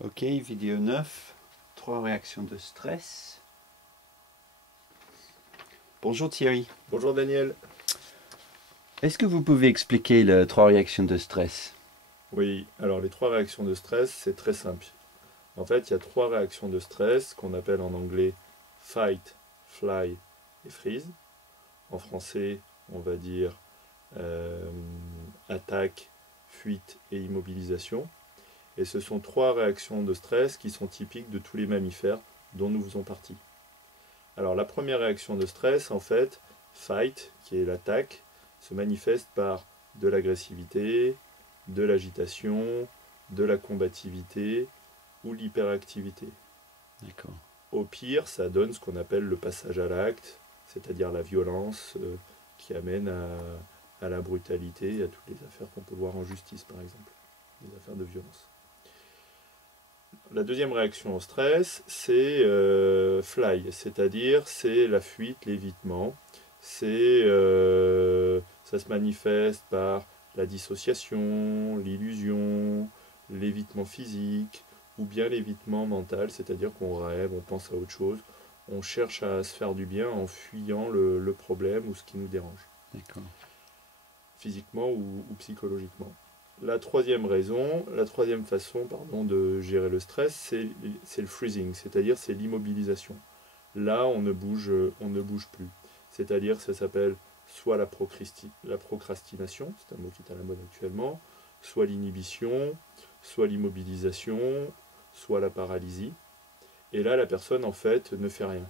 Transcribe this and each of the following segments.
Ok, vidéo 9, 3 réactions de stress. Bonjour Thierry. Bonjour Daniel. Est-ce que vous pouvez expliquer les 3 réactions de stress? Oui, alors les 3 réactions de stress, c'est très simple. En fait, il y a 3 réactions de stress qu'on appelle en anglais fight, fly et freeze. En français, on va dire euh, attaque, fuite et immobilisation. Et ce sont 3 réactions de stress qui sont typiques de tous les mammifères dont nous faisons partie. Alors la première réaction de stress, en fait, fight, qui est l'attaque, se manifeste par de l'agressivité, de l'agitation, de la combativité ou l'hyperactivité. D'accord. Au pire, ça donne ce qu'on appelle le passage à l'acte, c'est-à-dire la violence qui amène à la brutalité et à toutes les affaires qu'on peut voir en justice, par exemple, des affaires de violence. La deuxième réaction au stress, c'est fly, c'est-à-dire c'est la fuite, l'évitement. Ça se manifeste par la dissociation, l'illusion, l'évitement physique ou bien l'évitement mental, c'est-à-dire qu'on rêve, on pense à autre chose, on cherche à se faire du bien en fuyant le problème ou ce qui nous dérange, D'accord. physiquement ou psychologiquement. La troisième façon de gérer le stress, c'est le freezing, c'est-à-dire c'est l'immobilisation. Là, on ne bouge plus. C'est-à-dire ça s'appelle soit la procrastination, c'est un mot qui est à la mode actuellement, soit l'inhibition, soit l'immobilisation, soit la paralysie. Et là, la personne, en fait, ne fait rien.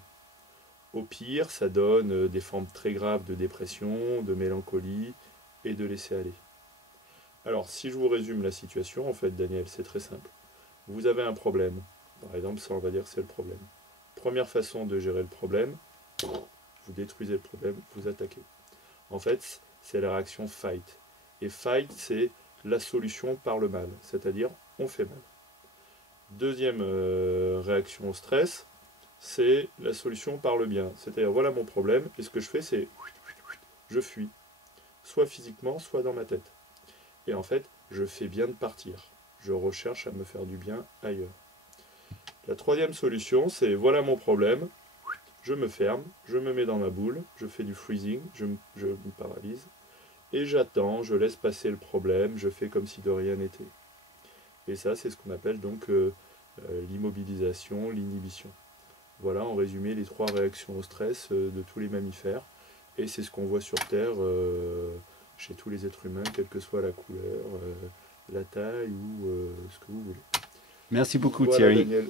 Au pire, ça donne des formes très graves de dépression, de mélancolie et de laisser aller. Alors, si je vous résume la situation, en fait, Daniel, c'est très simple. Vous avez un problème. Par exemple, ça, on va dire que c'est le problème. Première façon de gérer le problème, vous détruisez le problème, vous attaquez. En fait, c'est la réaction fight. Et fight, c'est la solution par le mal, c'est-à-dire on fait mal. Deuxième réaction au stress, c'est la solution par le bien. C'est-à-dire voilà mon problème, et ce que je fais, c'est je fuis, soit physiquement, soit dans ma tête. Et en fait, je fais bien de partir. Je recherche à me faire du bien ailleurs. La troisième solution, c'est voilà mon problème, je me ferme, je me mets dans ma boule, je fais du freezing, je me paralyse, et j'attends, je laisse passer le problème, je fais comme si de rien n'était. Et ça, c'est ce qu'on appelle donc l'immobilisation, l'inhibition. Voilà en résumé les 3 réactions au stress de tous les mammifères. Et c'est ce qu'on voit sur Terre chez tous les êtres humains, quelle que soit la couleur, la taille ou ce que vous voulez. Merci beaucoup Voilà Thierry. Daniel.